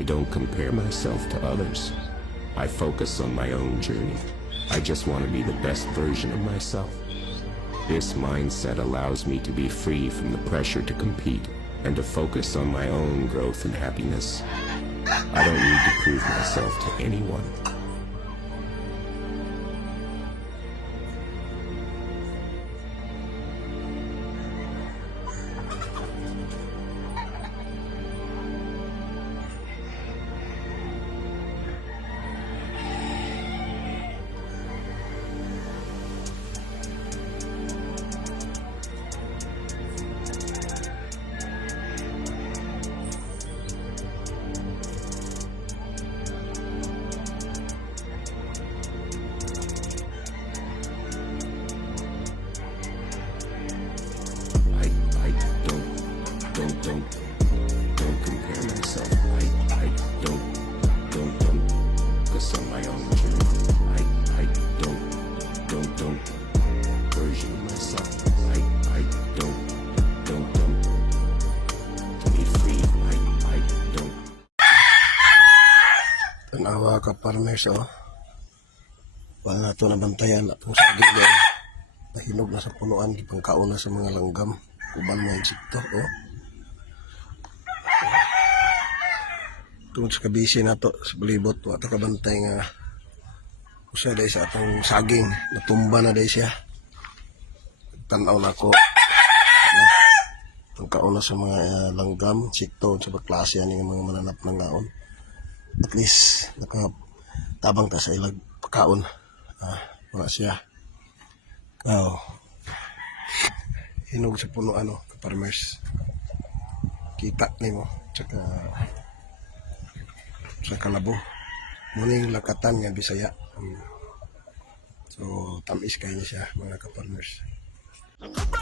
I don't compare myself to others. I focus on my own journey. I just want to be the best version of myself. This mindset allows me to be free from the pressure to compete and to focus on my own growth and happiness. I don't need to prove myself to anyone. Don't compare myself. I don't focus on my own journey. I don't version of myself. I don't to be free. I don't. Tanawa ka partners, oh. Wala na ito nabantayan atong sa gilid. Nahinog na sa punuan, ipangkauna sa mga langgam. Kuban mo insekto, oh. Tungod sa kabisi na to, sa balibot, wala ito kabantay nga usa dahil sa atong saging, natumba na dahil siya. Tanaw na ako. Itong kauna sa mga langgam, insekto, sa klase yan yung mga mananap ng ngaon. At least, nakatabang ta sa ilag pagkaon. Wala siya. Oh. Hinog sa puno, ka-farmers. Kita ni mo. Tsaka sa kalabo. Muning lakatan nga Bisaya. So, tamis kayo niya siya, mga ka-farmers.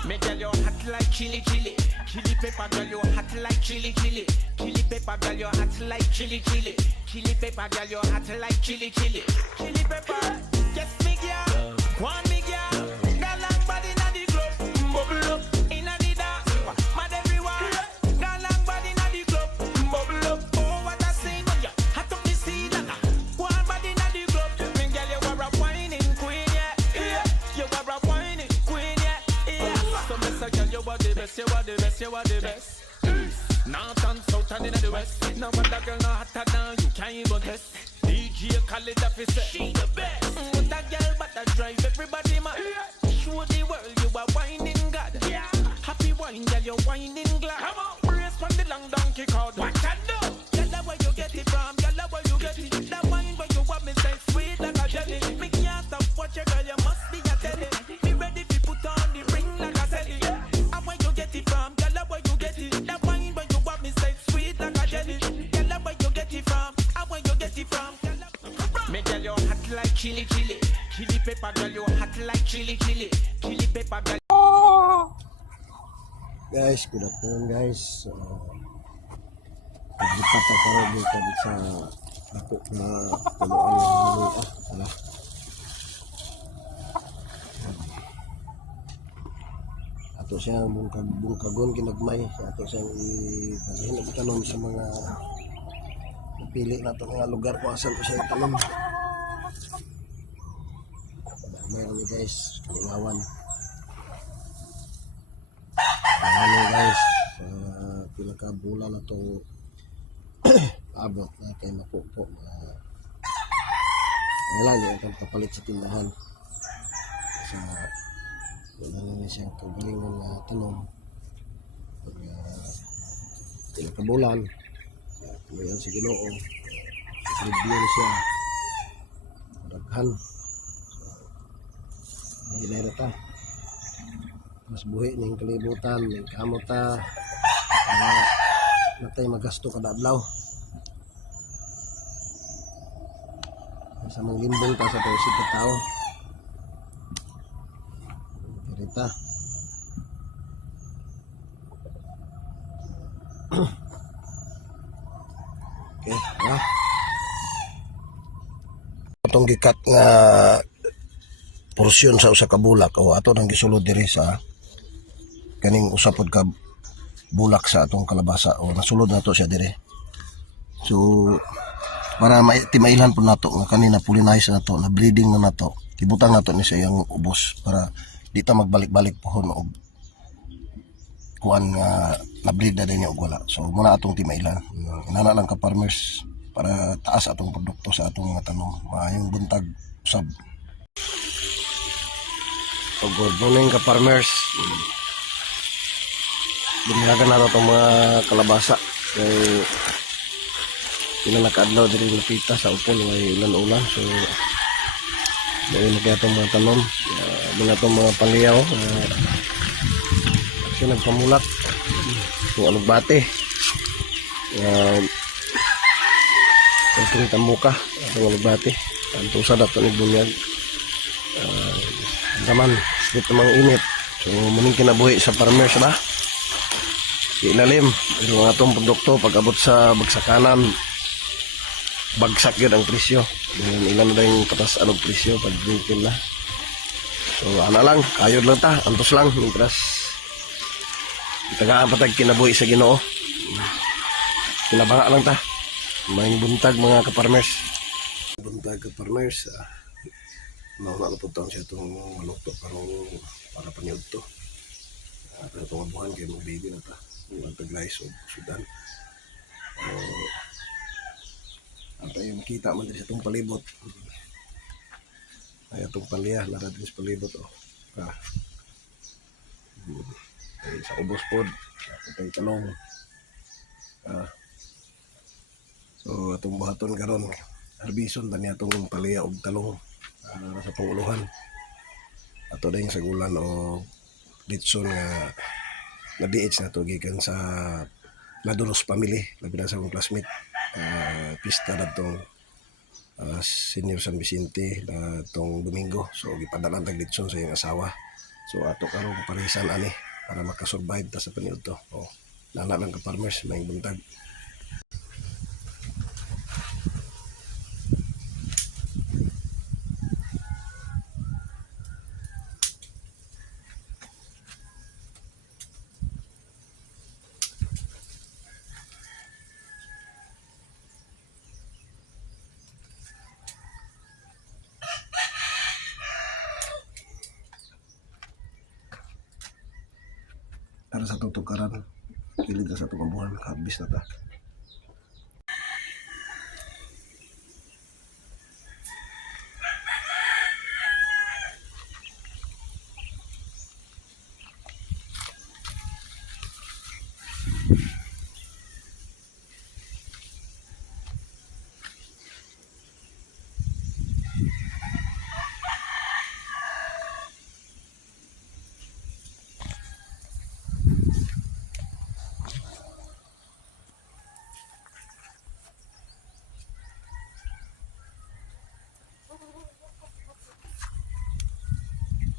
Me girl you hot like chili chili, chili pepper girl you hot like chili chili, chili pepper girl you hot like chili chili, chili pepper girl you hot like chili chili, chili pepper. Yes me girl, want me girl, girl long body na the club, bubble up inna the dance, mad everyone, girl long body na the club, bubble up. Oh what I say no ya, hot up the scene like one body na the club. Me girl you are a whining queen yeah, you are a whining queen yeah. So Mr. Girl, you are the best, you are the best, you are the best. North and south and in the west. No other girl no hotter than you can't even test. DJ Khaled officer, she the best. What a girl but I drive everybody mad. Show the world you are whining God. Happy wine girl, you whining glad. Come on, brace from the long donkey cord. What I do? Girl, that where you get it from? Girl, that where you get it? That wine where you want me say sweet like a jelly. Me can't stop watch you, girl, you must be a telly. Be ready to put on the ring like a celly. And where you get it from? Girl, that where you get it? That wine where you want me say sweet like a jelly. Girl, that where you get it from? And where you get it from? Me girl, you hot like chili chili. Chili pepper girl, you hot like chili chili. Chili pepper girl. Guys, good afternoon guys. Naglipat sa karoon dito sa ako na punuan ng haluan. Ato siyang bungkagon kinagmay. Ato siyang itanom sa mga napili na ito mga lugar kung asan ko siya itanom. Meron ni guys, kalingawan. Hello guys, pila ka bulan na itong abot na kayo mapupo. Wala niya ang kapalit sa tindahan. Kasi wala na niya siyang kagalingan na tanong. Pila ka bulan, tumayan si Ginoo. Review na siya. Daghan. Hinay na ta. Mas buhi ng kalibutan, ng kamuta, natay magasto kada adlaw. Sa mga limbong ta sa tuwid sa tao. Perita. Okay, atong gikat nga porsyon sa usa ka bulak o ato nang gisulod diri sa kaning usapod ka bulak sa atong kalabasa o nasulod na to siya dire. So para timailan po nato nga kanina polinize na to, na breeding na nato. Ibutang nato ni sa iyang ubos para di ta magbalik-balik pohon og kuan nga na-breed na din og wala. So muna atong timailan. Inana lang ka farmers para taas atong produkto sa atong mga tanom. Maayong buntag usab. So good morning ka farmers. Binilagan na itong mga kalabasa. Kaya pinanakadlaw din yung napita sa upon. May ulan-ulan. So dahil na kaya itong mga tanom. Doon itong mga paliyaw. Kasi nagpamulak. Yung alugbate. Itong tamuka. Itong alugbate. Ang tusad at itong bunyag. Daman. Dito mga init. So muning kinabuhi sa farmers na. Ilalim, yung atong produkto pag-abot sa bagsakanan, bagsak yun ang presyo. Ilan na yung patas anong presyo pag retail na. So ana lang, kayod lang ta, antos lang, mientras itagaan patag kinabuhi sa Ginoo. Kinabanga lang ta. May buntag mga kaparmers. Buntag kaparmers, mauna na po taon siya itong malukto para paniod to. Pero itong abuhan kayo mag-baby na ta. Ang taglays o Sudan. Ang tayo makita man din sa itong palibot. Ay itong paliyah, lara din sa palibot. Ay, sa ubos pod, sa tayo talong. So itong buhaton karon, harbison tanya itong paliyah o talong. Lara sa panguluhan. Ato din sa gulan o litson nga na-DH na to gikan sa Laduros family, labi na sa akong classmate. Pista na itong Senior San Vicente na itong Domingo. So gipadalan tag litson sa iyong asawa. So ato karong parisan ani para makasurvive ta sa paniud to. Nana lang ka farmers, may buntag. Para sa tutukaran, kilid na sa tumabuhan, kabis na ta.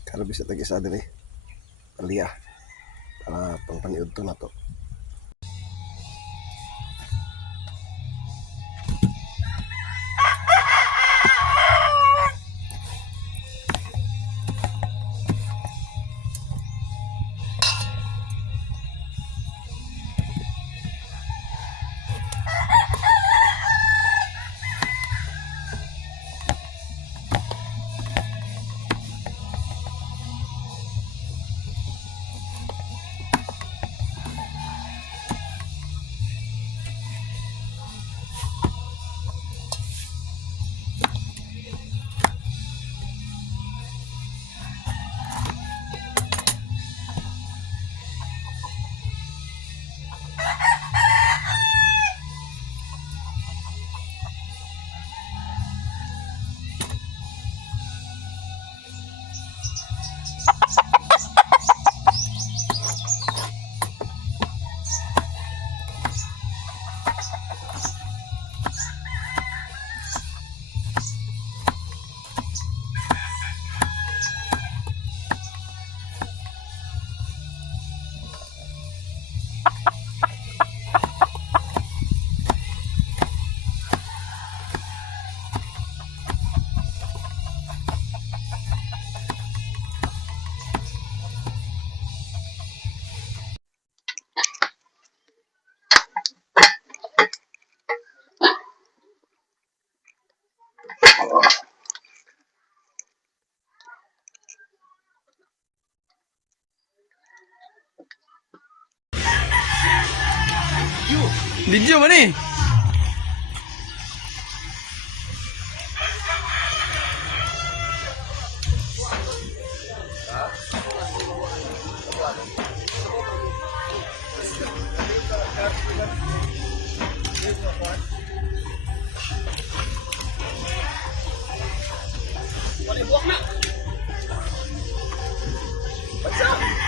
Karabis at isa din paliyah para pangpaniud to na to. Video ba ni? What's up?